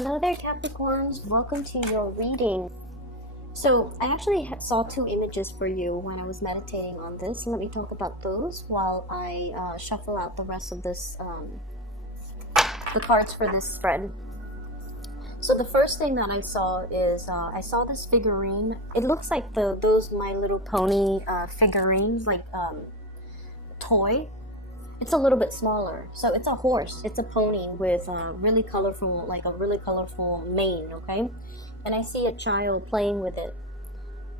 Hello there, Capricorns. Welcome to your reading. So I actually saw two images for you when I was meditating on this. Let me talk about those while I shuffle out the rest of this, the cards for this spread. So the first thing that I saw is I saw this figurine. It looks like those My Little Pony figurines, like toy. It's a little bit smaller. So it's a horse. It's a pony with really colorful, like a really colorful mane, okay? And I see a child playing with it.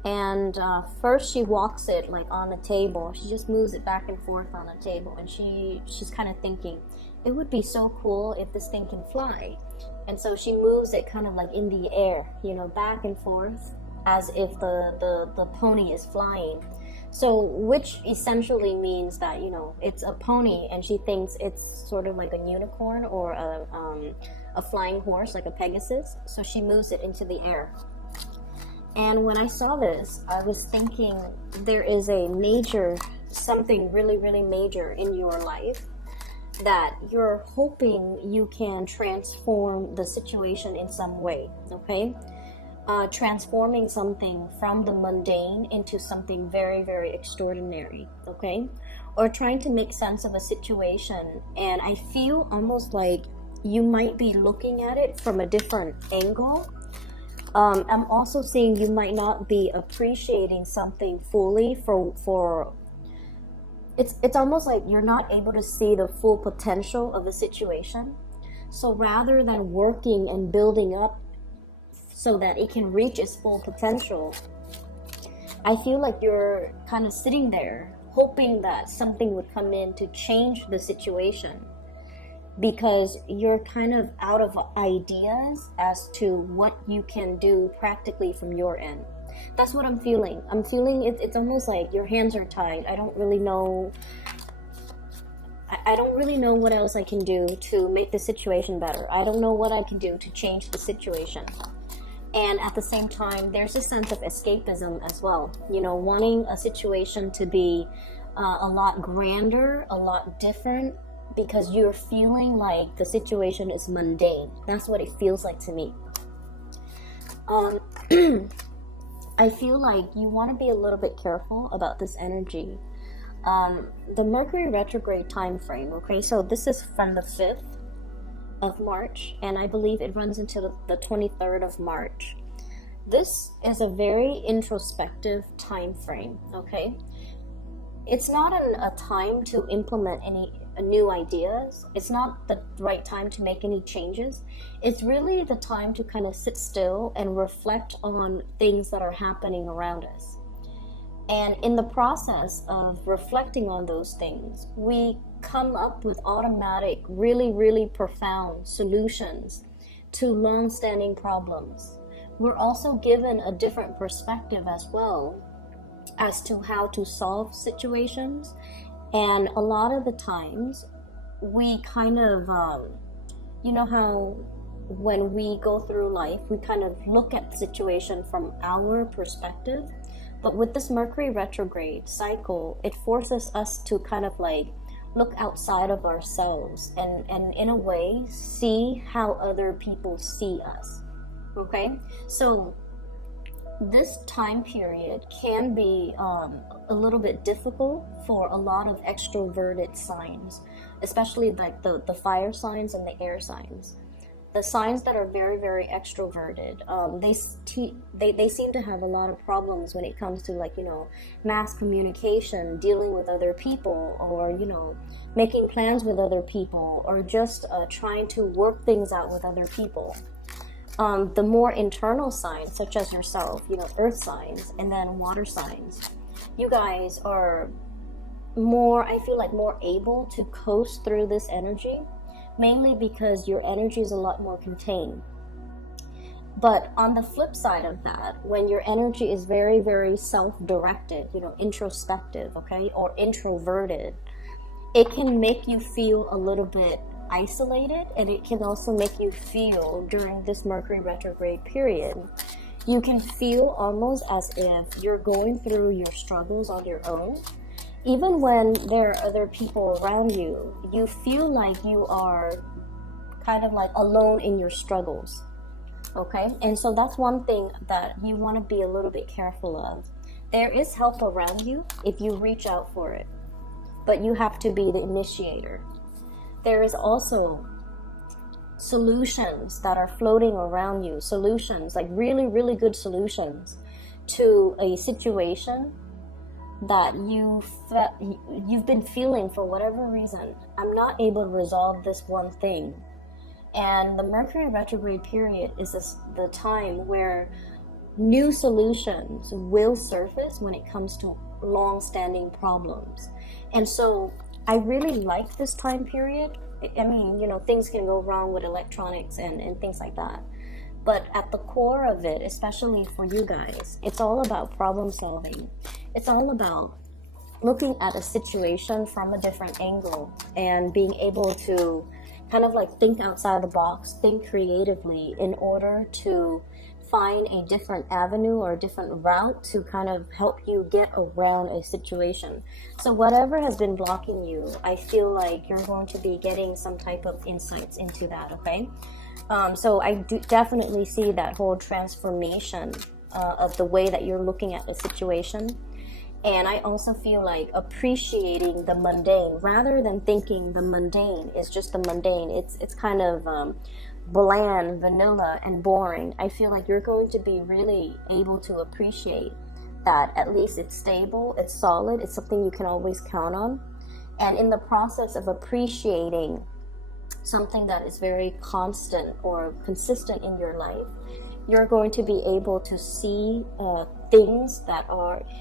And first she walks it like on the table. She just moves it back and forth on the table. And she's kind of thinking, it would be so cool if this thing can fly. And so she moves it kind of like in the air, you know, back and forth as if the pony is flying. So, which essentially means that, you know, it's a pony and she thinks it's sort of like a unicorn or a flying horse, like a Pegasus. So she moves it into the air. And when I saw this, I was thinking there is a major, something really, really major in your life that you're hoping you can transform the situation in some way, okay? Transforming something from the mundane into something very, very extraordinary, okay? Or trying to make sense of a situation. And I feel almost like you might be looking at it from a different angle. I'm also seeing you might not be appreciating something fully for it's almost like you're not able to see the full potential of a situation. So rather than working and building up so that it can reach its full potential, I feel like you're kind of sitting there hoping that something would come in to change the situation, because you're kind of out of ideas as to what you can do practically from your end. That's what I'm feeling. I'm feeling it's almost like your hands are tied. I don't really know what else I can do to make the situation better. I don't know what I can do to change the situation. And at the same time, there's a sense of escapism as well. You know, wanting a situation to be a lot grander, a lot different, because you're feeling like the situation is mundane. That's what it feels like to me. I feel like you want to be a little bit careful about this energy. The Mercury retrograde time frame, okay? So this is from the 5th of March, and I believe it runs into the 23rd of March. This is a very introspective time frame, okay? It's not a time to implement any new ideas. It's not the right time to make any changes. It's really the time to kind of sit still and reflect on things that are happening around us. And in the process of reflecting on those things, we come up with automatic, really, really profound solutions to long-standing problems. We're also given a different perspective as well as to how to solve situations. And a lot of the times, we kind of, you know how when we go through life, we kind of look at the situation from our perspective. But with this Mercury retrograde cycle, it forces us to kind of like look outside of ourselves and in a way see how other people see us, okay? So this time period can be a little bit difficult for a lot of extroverted signs, especially like the fire signs and the air signs. The signs that are very, very extroverted, they seem to have a lot of problems when it comes to, like, you know, mass communication, dealing with other people, or, you know, making plans with other people, or just trying to work things out with other people. The more internal signs, such as yourself, you know, earth signs, and then water signs, you guys are more, I feel like, more able to coast through this energy, mainly because your energy is a lot more contained. But on the flip side of that, when your energy is very, very self-directed, you know, introspective, okay, or introverted, it can make you feel a little bit isolated, and it can also make you feel, during this Mercury retrograde period, you can feel almost as if you're going through your struggles on your own. Even when there are other people around you, you feel like you are kind of like alone in your struggles. Okay, and so that's one thing that you want to be a little bit careful of. There is help around you if you reach out for it, but you have to be the initiator. There is also solutions that are floating around you, solutions, like really, really good solutions to a situation that you've been feeling for whatever reason. I'm not able to resolve this one thing. And the Mercury retrograde period is the time where new solutions will surface when it comes to long-standing problems. And so I really like this time period. I mean, things can go wrong with electronics and things like that. But at the core of it, especially for you guys, it's all about problem solving. It's all about looking at a situation from a different angle and being able to kind of like think outside the box, think creatively in order to find a different avenue or a different route to kind of help you get around a situation. So whatever has been blocking you, I feel like you're going to be getting some type of insights into that, okay? So I do definitely see that whole transformation of the way that you're looking at the situation. And I also feel like appreciating the mundane rather than thinking the mundane is just the mundane. It's kind of bland, vanilla, and boring. I feel like you're going to be really able to appreciate that at least it's stable, it's solid, it's something you can always count on. And in the process of appreciating something that is very constant or consistent in your life, you're going to be able to see things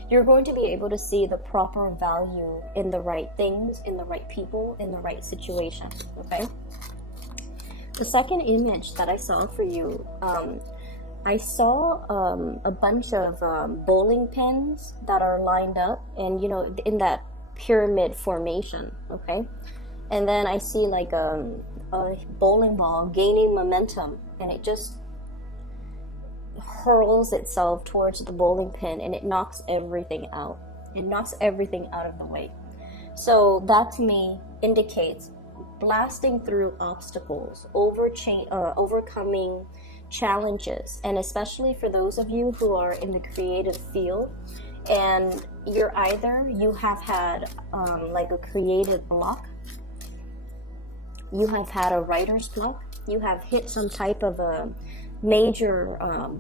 you're going to be able to see the proper value in the right things, in the right people, in the right situation, okay? The second image that I saw for you, I saw a bunch of bowling pins that are lined up and, in that pyramid formation, okay? And then I see like a bowling ball gaining momentum, and it just hurls itself towards the bowling pin, and it knocks everything out. It knocks everything out of the way. So that to me indicates blasting through obstacles, overcoming challenges, and especially for those of you who are in the creative field and you have had like a creative block, you have had a writer's block, you have hit some type of a major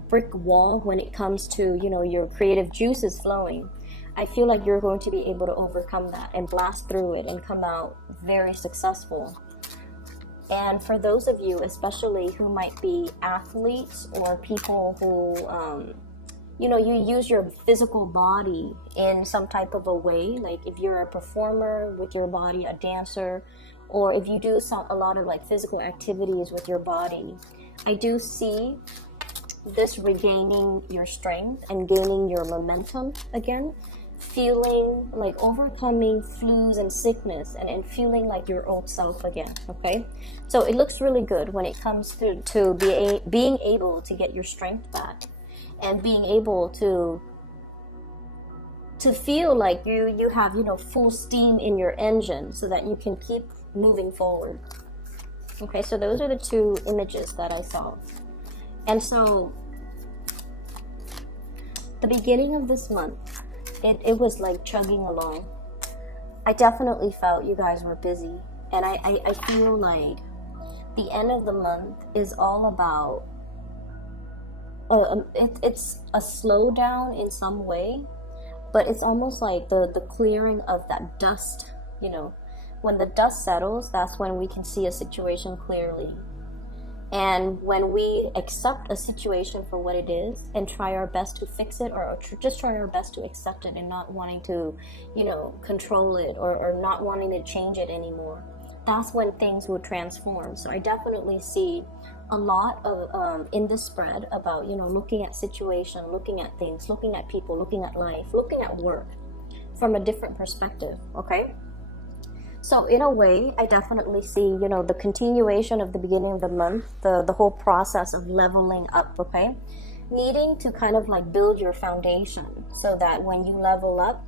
brick wall when it comes to your creative juices flowing. I feel like you're going to be able to overcome that and blast through it and come out very successful. And for those of you especially who might be athletes or people who you use your physical body in some type of a way, like if you're a performer with your body, a dancer, or if you do a lot of like physical activities with your body, I do see this regaining your strength and gaining your momentum again, feeling like overcoming flus and sickness and feeling like your old self again, okay? So it looks really good when it comes to being able to get your strength back and being able to feel like you have full steam in your engine so that you can keep moving forward. Okay, so those are the two images that I saw. And so the beginning of this month, it was like chugging along. I definitely felt you guys were busy, and I feel like the end of the month is all about it's a slowdown in some way, but it's almost like the clearing of that dust. When the dust settles, that's when we can see a situation clearly. And when we accept a situation for what it is and try our best to fix it, or just try our best to accept it and not wanting to, control it or not wanting to change it anymore, that's when things will transform. So I definitely see a lot of in this spread about, looking at situation, looking at things, looking at people, looking at life, looking at work from a different perspective, okay? So in a way, I definitely see, the continuation of the beginning of the month, the whole process of leveling up, okay? Needing to kind of like build your foundation so that when you level up,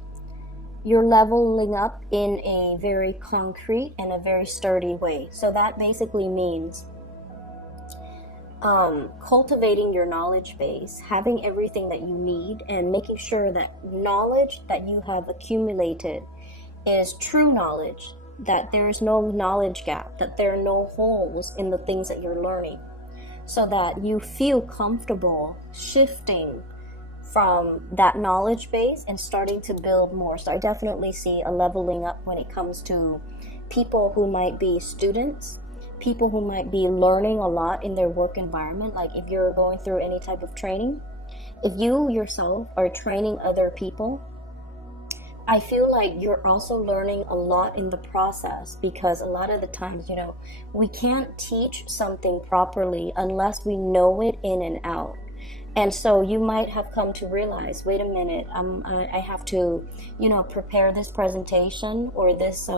you're leveling up in a very concrete and a very sturdy way. So that basically means cultivating your knowledge base, having everything that you need, and making sure that knowledge that you have accumulated is true knowledge, that there is no knowledge gap, that there are no holes in the things that you're learning, so that you feel comfortable shifting from that knowledge base and starting to build more. So I definitely see a leveling up when it comes to people who might be students, people who might be learning a lot in their work environment. Like if you're going through any type of training, if you yourself are training other people, I feel like you're also learning a lot in the process, because a lot of the times, you know, we can't teach something properly unless we know it in and out. And so you might have come to realize, wait a minute, I have to, you know, prepare this presentation or this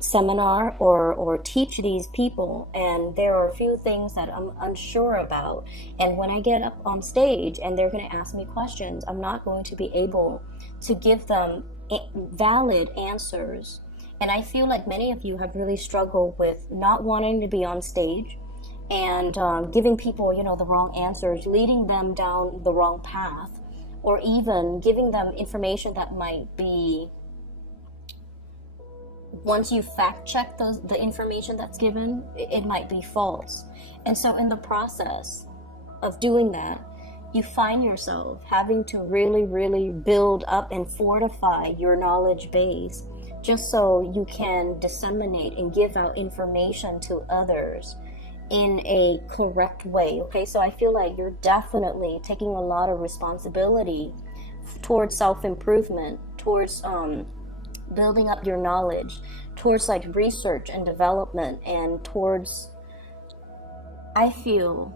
seminar or teach these people, and there are a few things that I'm unsure about, and when I get up on stage and they're going to ask me questions, I'm not going to be able to give them valid answers. And I feel like many of you have really struggled with not wanting to be on stage and giving people, you know, the wrong answers, leading them down the wrong path, or even giving them information that might be, once you fact check the information that's given, it might be false. And so in the process of doing that, you find yourself having to really build up and fortify your knowledge base, just so you can disseminate and give out information to others in a correct way. Okay, so I feel like you're definitely taking a lot of responsibility towards self-improvement, towards building up your knowledge, towards like research and development, and towards, I feel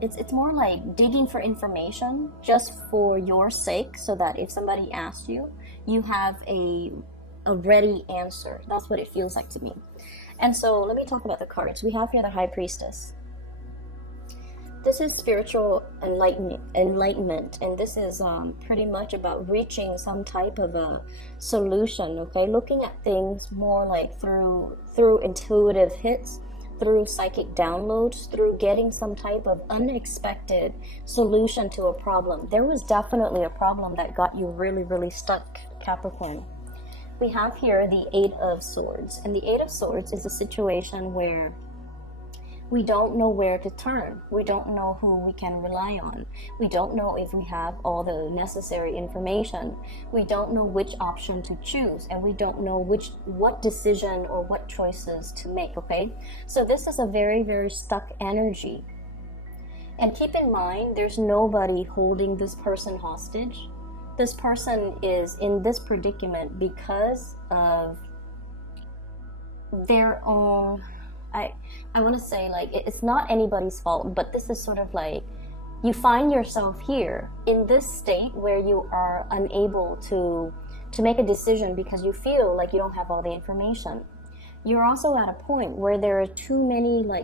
it's more like digging for information just for your sake, so that if somebody asks you, you have a ready answer. That's what it feels like to me. And so let me talk about the cards. We have here the High Priestess. This is spiritual enlightenment, and this is pretty much about reaching some type of a solution, okay? Looking at things more like through intuitive hits, through psychic downloads, through getting some type of unexpected solution to a problem. There was definitely a problem that got you really stuck, Capricorn. We have here the Eight of Swords, and the Eight of Swords is a situation where we don't know where to turn. We don't know who we can rely on. We don't know if we have all the necessary information. We don't know which option to choose, and we don't know what decision or what choices to make, okay? So this is a very stuck energy. And keep in mind, there's nobody holding this person hostage. This person is in this predicament because of their own, I want to say, like, it's not anybody's fault, but this is sort of like, you find yourself here in this state where you are unable to make a decision because you feel like you don't have all the information. You're also at a point where there are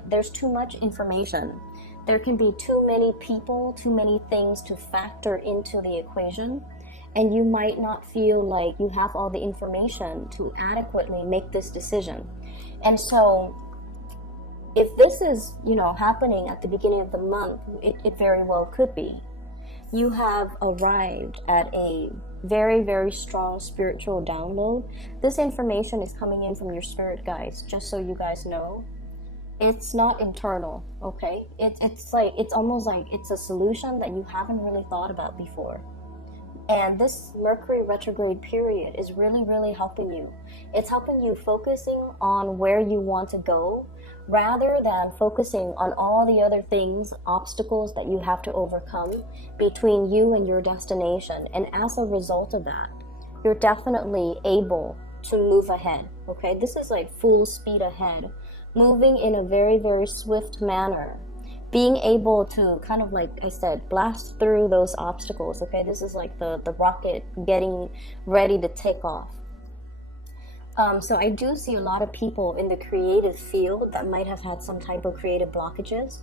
there's too much information. There can be too many people, too many things to factor into the equation, and you might not feel like you have all the information to adequately make this decision. And so if this is, happening at the beginning of the month, it very well could be. You have arrived at a very strong spiritual download. This information is coming in from your spirit guides, just so you guys know. It's not internal, okay? It's almost like it's a solution that you haven't really thought about before. And this Mercury retrograde period is really helping you. It's helping you focusing on where you want to go, rather than focusing on all the other things, obstacles that you have to overcome between you and your destination. And as a result of that, you're definitely able to move ahead, okay? This is like full speed ahead, moving in a very swift manner, being able to kind of, like I said, blast through those obstacles, okay? This is like the rocket getting ready to take off. So I do see a lot of people in the creative field that might have had some type of creative blockages,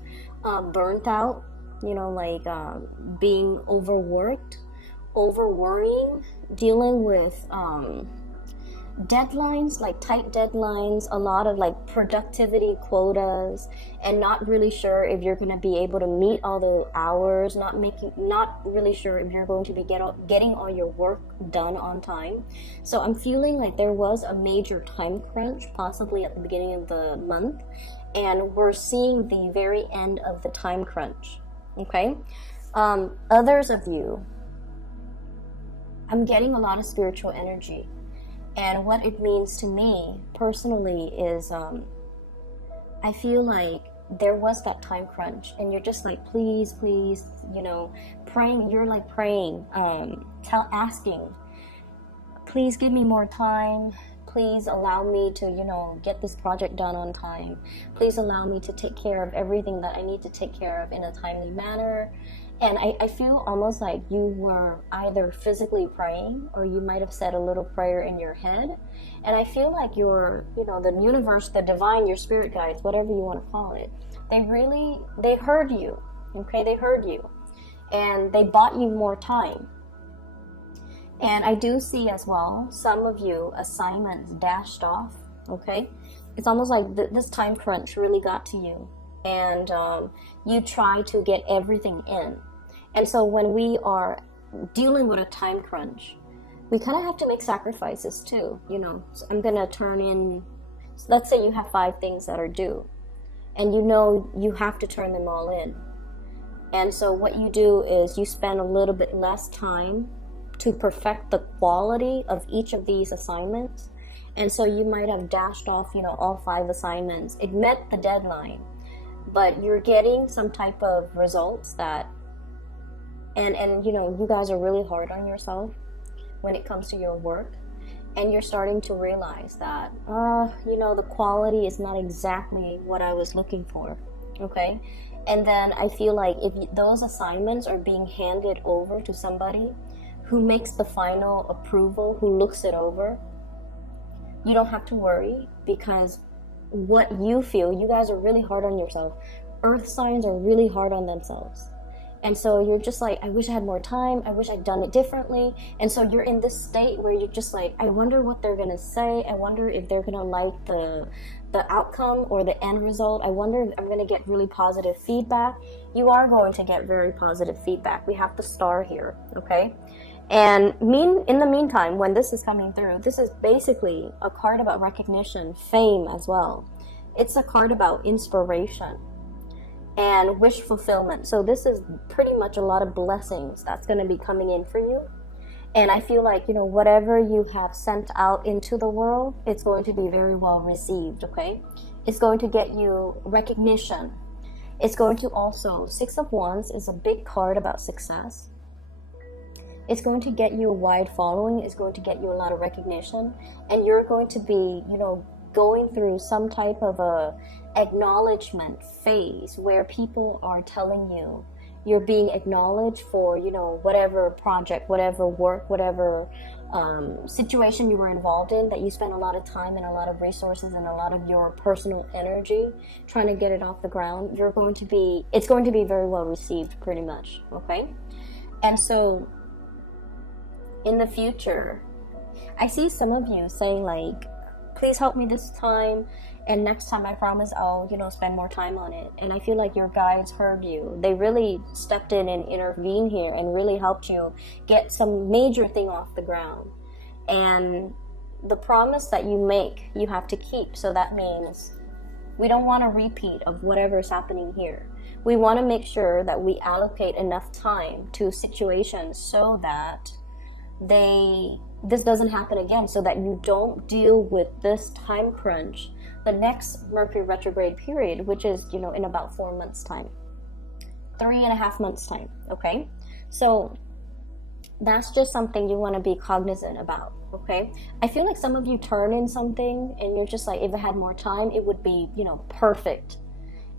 burnt out, being overworked, overworrying, dealing with deadlines, like tight deadlines, a lot of like productivity quotas, and not really sure if you're going to be able to meet all the hours, not really sure if you're going to be getting all your work done on time. So I'm feeling like there was a major time crunch possibly at the beginning of the month, and we're seeing the very end of the time crunch. Okay. Others of you, I'm getting a lot of spiritual energy. And what it means to me personally is I feel like there was that time crunch, and you're just like, please, praying. You're like praying, asking, please give me more time. Please allow me to, get this project done on time. Please allow me to take care of everything that I need to take care of in a timely manner. And I feel almost like you were either physically praying, or you might have said a little prayer in your head. And I feel like the universe, the divine, your spirit guides, whatever you want to call it, they heard you, okay? They heard you, and they bought you more time. And I do see as well, some of you, assignments dashed off, okay? It's almost like this time crunch really got to you, and you try to get everything in. And so when we are dealing with a time crunch, we kind of have to make sacrifices too, So I'm going to turn in, let's say you have 5 things that are due, and you have to turn them all in. And so what you do is you spend a little bit less time to perfect the quality of each of these assignments. And so you might have dashed off, all 5 assignments. It met the deadline, but you're getting some type of results that, and you guys are really hard on yourself when it comes to your work. And you're starting to realize that, the quality is not exactly what I was looking for, okay? And then I feel like if those assignments are being handed over to somebody who makes the final approval, who looks it over, you don't have to worry, because what you feel, you guys are really hard on yourself. Earth signs are really hard on themselves. And so you're just like, I wish I had more time. I wish I'd done it differently. And so you're in this state where you're just like, I wonder what they're going to say. I wonder if they're going to like the outcome or the end result. I wonder if I'm going to get really positive feedback. You are going to get very positive feedback. We have the star here, okay? And in the meantime, when this is coming through, this is basically a card about recognition, fame as well. It's a card about inspiration and wish fulfillment. So this is pretty much a lot of blessings that's going to be coming in for you. And I feel like, whatever you have sent out into the world, it's going to be very well received, okay? It's going to get you recognition. It's going to also, 6 of Wands is a big card about success. It's going to get you a wide following. It's going to get you a lot of recognition. And you're going to be, going through some type of a acknowledgement phase where people are telling you you're being acknowledged for, whatever project, whatever work, whatever situation you were involved in, that you spent a lot of time and a lot of resources and a lot of your personal energy trying to get it off the ground. It's going to be very well received, pretty much, okay? And so in the future, I see some of you saying like, please help me this time, and next time I promise I'll, spend more time on it. And I feel like your guides heard you. They really stepped in and intervened here and really helped you get some major thing off the ground. And the promise that you make, you have to keep. So that means we don't want a repeat of whatever is happening here. We want to make sure that we allocate enough time to situations so that this doesn't happen again, so that you don't deal with this time crunch the next Mercury retrograde period, which is, in about 4 months' time, 3.5 months' time, okay? So that's just something you want to be cognizant about, okay? I feel like some of you turn in something and you're just like, if I had more time, it would be, perfect.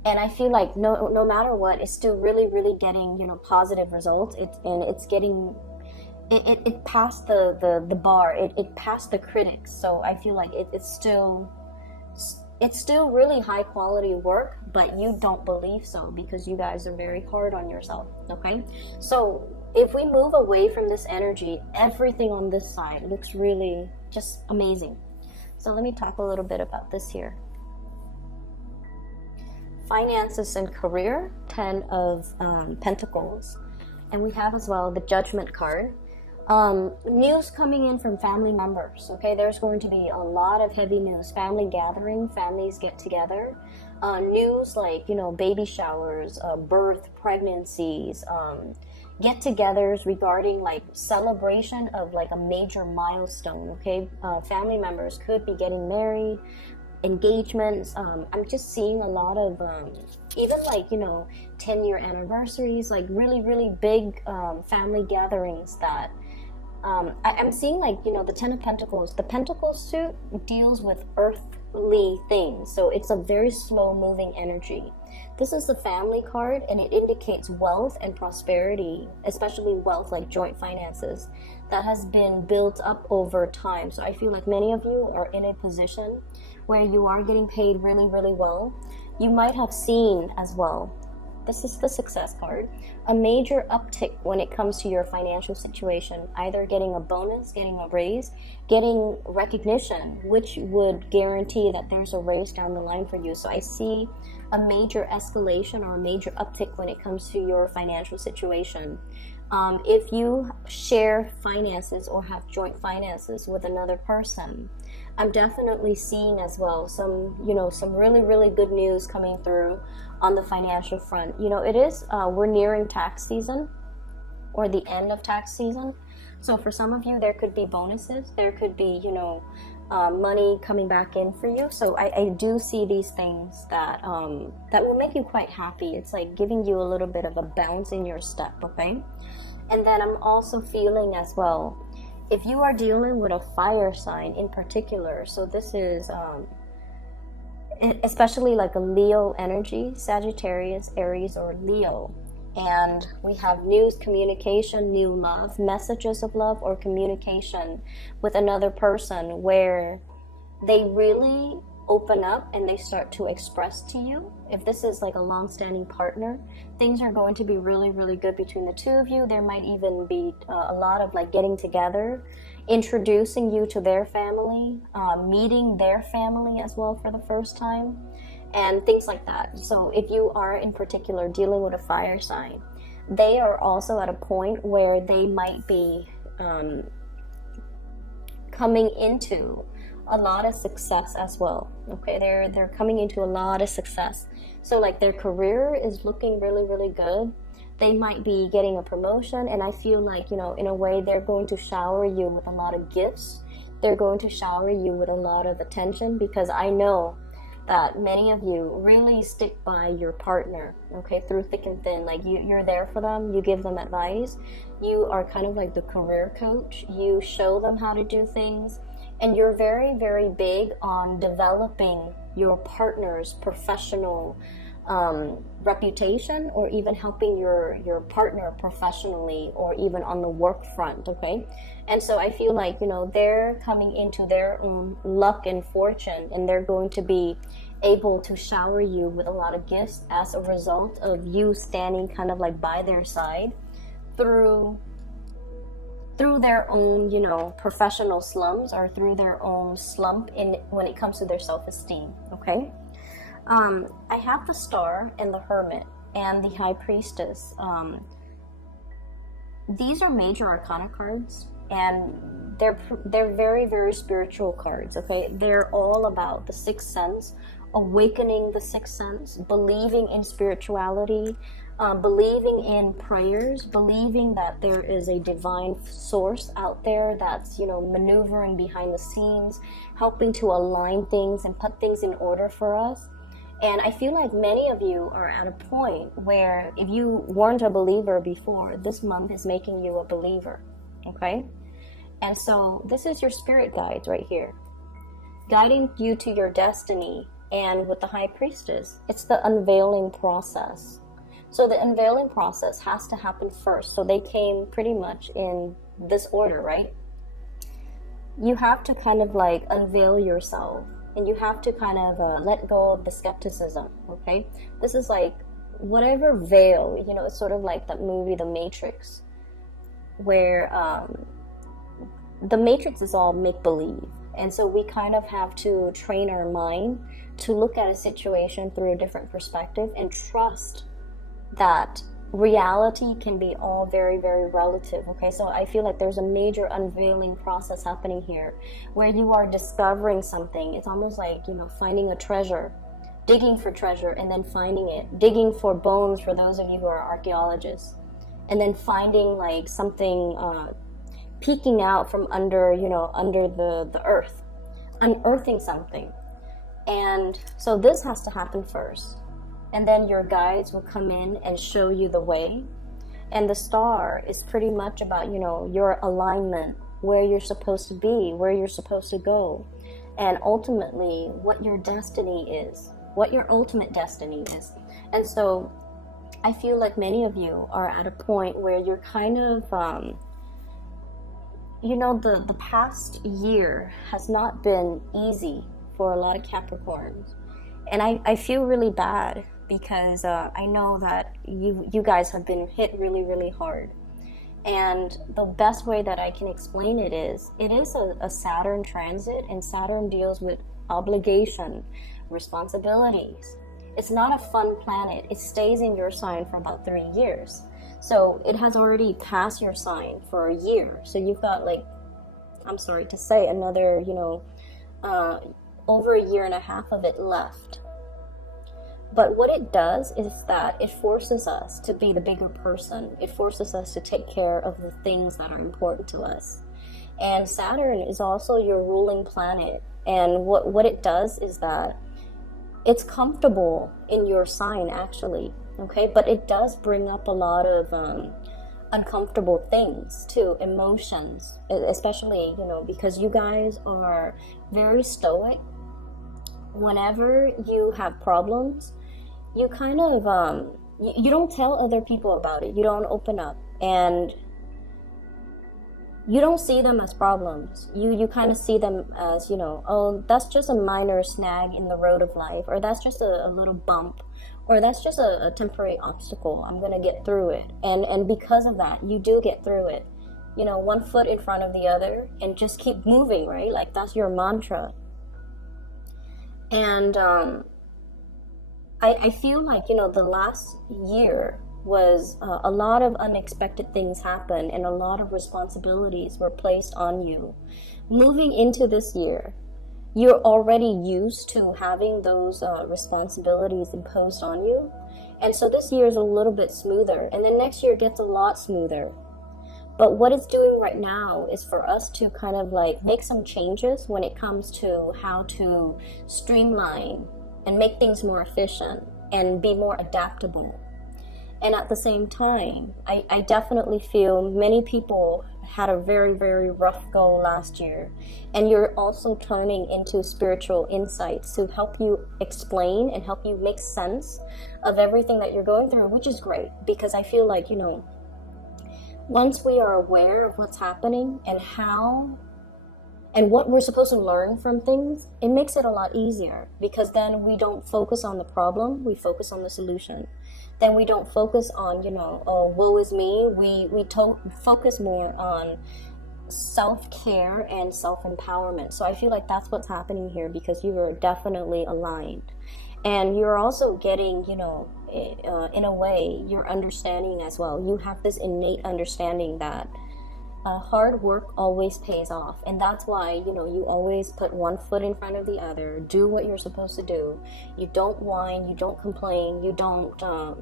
And I feel like no matter what, it's still really, really getting, positive results. It's getting... It passed the bar. It passed the critics. So I feel like it's still really high quality work, but you don't believe so because you guys are very hard on yourself. Okay, so if we move away from this energy, everything on this side looks really just amazing. So let me talk a little bit about this here. Finances and career, 10 of Pentacles. And we have as well the Judgment card. News coming in from family members. Okay, there's going to be a lot of heavy news. Family gathering, families get together. News like, baby showers, birth, pregnancies, get-togethers regarding like celebration of like a major milestone. Okay, family members could be getting married, engagements. I'm just seeing a lot of even like 10-year anniversaries, like really big family gatherings that I'm seeing like the 10 of Pentacles. The Pentacle suit deals with earthly things, so it's a very slow moving energy. This is the family card, and it indicates wealth and prosperity, especially wealth like joint finances that has been built up over time. So I feel like many of you are in a position where you are getting paid really well. You might have seen as well, this is the Success card, a major uptick when it comes to your financial situation, either getting a bonus, getting a raise, getting recognition, which would guarantee that there's a raise down the line for you. So I see a major escalation or a major uptick when it comes to your financial situation. If you share finances or have joint finances with another person, I'm definitely seeing as well some really good news coming through on the financial front. It is, we're nearing tax season or the end of tax season. So for some of you, there could be bonuses. There could be, money coming back in for you. So I do see these things that will make you quite happy. It's like giving you a little bit of a bounce in your step, okay? And then I'm also feeling as well, if you are dealing with a fire sign in particular, so this is especially like a Leo energy, Sagittarius, Aries, or Leo. And we have news, communication, new love, messages of love, or communication with another person where they really open up and they start to express to you. If this is like a long-standing partner, things are going to be really good between the two of you. There might even be a lot of like getting together, introducing you to their family, meeting their family as well for the first time, and things like that. So if you are in particular dealing with a fire sign, they are also at a point where they might be coming into a lot of success as well. Okay, they're coming into a lot of success. So like their career is looking really good. They might be getting a promotion, and I feel like in a way they're going to shower you with a lot of gifts. They're going to shower you with a lot of attention, because I know that many of you really stick by your partner, okay, through thick and thin. Like you're there for them, you give them advice, you are kind of like the career coach, you show them how to do things, and you're very big on developing your partner's professional reputation, or even helping your partner professionally, or even on the work front, okay? And so I feel like they're coming into their own luck and fortune, and they're going to be able to shower you with a lot of gifts as a result of you standing kind of like by their side through their own professional slumps, or through their own slump when it comes to their self-esteem, okay? I have the Star and the Hermit and the High Priestess. These are major arcana cards, and they're very spiritual cards, okay? They're all about the sixth sense, awakening the sixth sense, believing in spirituality, believing in prayers, believing that there is a divine source out there that's maneuvering behind the scenes, helping to align things and put things in order for us. And I feel like many of you are at a point where if you weren't a believer before, this month is making you a believer, okay? And so this is your spirit guides right here, guiding you to your destiny. And with the High Priestess, it's the unveiling process. So the unveiling process has to happen first. So they came pretty much in this order, right? You have to kind of like unveil yourself, and you have to kind of let go of the skepticism, okay? This is like whatever veil, it's sort of like that movie, The Matrix, where the matrix is all make-believe. And so we kind of have to train our mind to look at a situation through a different perspective and trust that reality can be all very, very relative. Okay, so I feel like there's a major unveiling process happening here where you are discovering something. It's almost like, you know, finding a treasure, digging for treasure and then finding it, digging for bones for those of you who are archaeologists, and then finding like something peeking out from under, you know, under the earth, unearthing something. And so this has to happen first. And then your guides will come in and show you the way. And the star is pretty much about, you know, your alignment, where you're supposed to be, where you're supposed to go, and ultimately what your destiny is, what your ultimate destiny is. And so I feel like many of you are at a point where you're kind of, you know, the past year has not been easy for a lot of Capricorns. And I feel really bad because I know that you guys have been hit really, really hard. And the best way that I can explain it is a Saturn transit, and Saturn deals with obligation, responsibilities. It's not a fun planet. It stays in your sign for about 3 years. So it has already passed your sign for a year. So you've got, like, I'm sorry to say, another, you know, over a year and a half of it left. But what it does is that it forces us to be the bigger person. It forces us to take care of the things that are important to us. And Saturn is also your ruling planet. And what it does is that it's comfortable in your sign, actually. Okay, but it does bring up a lot of uncomfortable things too, emotions, especially, you know, because you guys are very stoic. Whenever you have problems, you kind of you don't tell other people about it. You don't open up, and you don't see them as problems. You kind of see them as, you know, oh, that's just a minor snag in the road of life, or that's just a little bump, or that's just a temporary obstacle. I'm gonna get through it. And because of that, you do get through it. You know, one foot in front of the other and just keep moving, right? Like, that's your mantra. And I feel like, you know, the last year was a lot of unexpected things happened, and a lot of responsibilities were placed on you. Moving into this year, you're already used to having those responsibilities imposed on you. And so this year is a little bit smoother, and then next year gets a lot smoother. But what it's doing right now is for us to kind of like make some changes when it comes to how to streamline and make things more efficient and be more adaptable. And at the same time, I definitely feel many people had a very, very rough go last year. And you're also turning into spiritual insights to help you explain and help you make sense of everything that you're going through, which is great. Because I feel like, you know, once we are aware of what's happening and how and what we're supposed to learn from things, it makes it a lot easier, because then we don't focus on the problem, we focus on the solution. Then we don't focus on, you know, oh, woe is me. We focus more on self-care and self-empowerment. So I feel like that's what's happening here, because you are definitely aligned. And you're also getting, you know, in a way, you're understanding as well. You have this innate understanding that hard work always pays off. And that's why, you know, you always put one foot in front of the other, do what you're supposed to do. You don't whine, you don't complain, you don't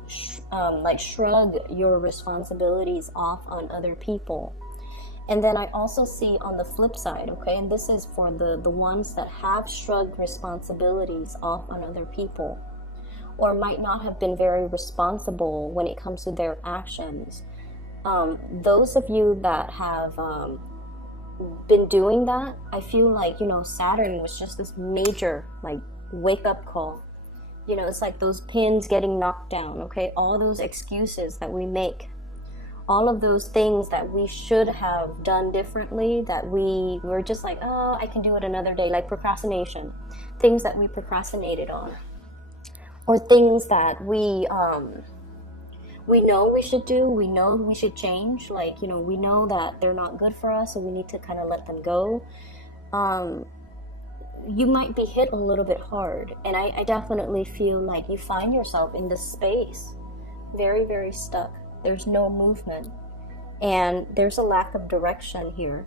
shrug your responsibilities off on other people. And then I also see on the flip side, okay, and this is for the ones that have shrugged responsibilities off on other people, or might not have been very responsible when it comes to their actions. Those of you that have been doing that, I feel like, you know, Saturn was just this major, like, wake-up call. You know, it's like those pins getting knocked down, okay? All those excuses that we make, all of those things that we should have done differently, that we were just like, oh, I can do it another day, like procrastination, things that we procrastinated on, or things that we we know we should do, we know we should change, like, you know, we know that they're not good for us, so we need to kind of let them go. You might be hit a little bit hard, and I definitely feel like you find yourself in this space very, very stuck. There's no movement, and there's a lack of direction here.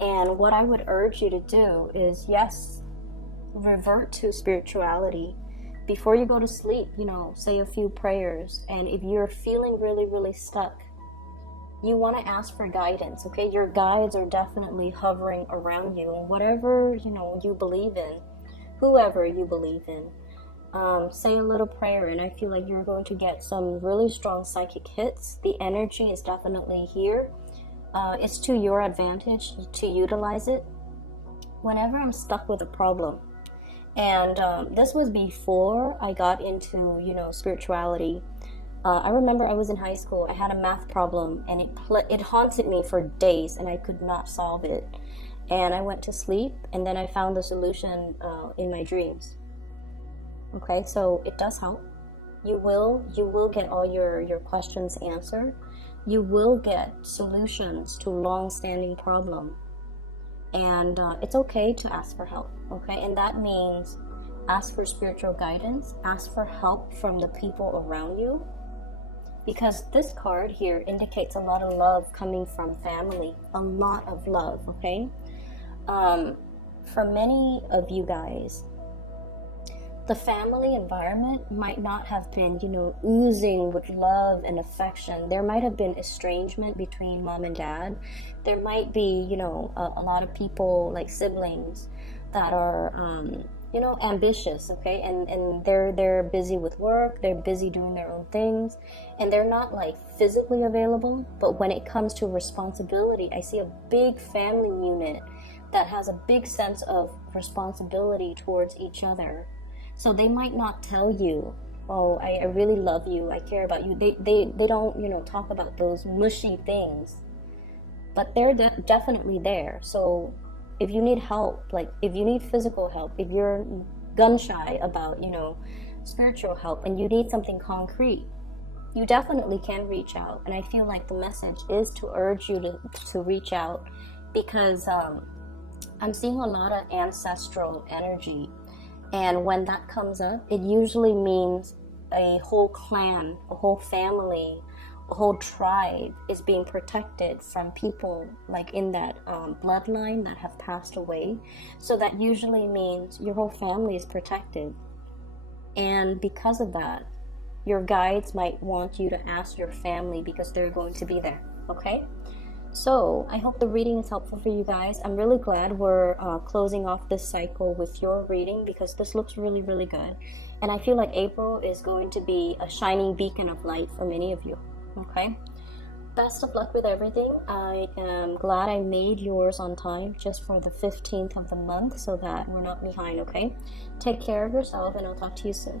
And what I would urge you to do is, yes, revert to spirituality. Before you go to sleep, you know, say a few prayers. And if you're feeling really, really stuck, you want to ask for guidance, okay? Your guides are definitely hovering around you. And whatever, you know, you believe in, whoever you believe in, say a little prayer, and I feel like you're going to get some really strong psychic hits. The energy is definitely here. It's to your advantage to utilize it. Whenever I'm stuck with a problem, and this was before I got into, you know, spirituality. I remember I was in high school. I had a math problem, and it haunted me for days, and I could not solve it. And I went to sleep, and then I found the solution in my dreams. Okay, so it does help. You will get all your questions answered. You will get solutions to long-standing problem. And it's okay to ask for help, okay? And that means ask for spiritual guidance, ask for help from the people around you, because this card here indicates a lot of love coming from family, a lot of love, okay? For many of you guys, the family environment might not have been, you know, oozing with love and affection. There might have been estrangement between mom and dad. There might be, you know, a lot of people, like siblings, that are, you know, ambitious, okay? And they're busy with work, they're busy doing their own things, and they're not, like, physically available. But when it comes to responsibility, I see a big family unit that has a big sense of responsibility towards each other. So they might not tell you, oh, I really love you, I care about you. They don't, you know, talk about those mushy things. But they're definitely there. So if you need help, like if you need physical help, if you're gun shy about, you know, spiritual help, and you need something concrete, you definitely can reach out. And I feel like the message is to urge you to reach out, because I'm seeing a lot of ancestral energy. And when that comes up, it usually means a whole clan, a whole family, a whole tribe is being protected from people like in that bloodline that have passed away. So that usually means your whole family is protected. And because of that, your guides might want you to ask your family, because they're going to be there, okay? So I hope the reading is helpful for you guys. I'm really glad we're closing off this cycle with your reading, because this looks really, really good. And I feel like April is going to be a shining beacon of light for many of you. Okay? Best of luck with everything. I am glad I made yours on time just for the 15th of the month, so that we're not behind, okay? Take care of yourself, and I'll talk to you soon.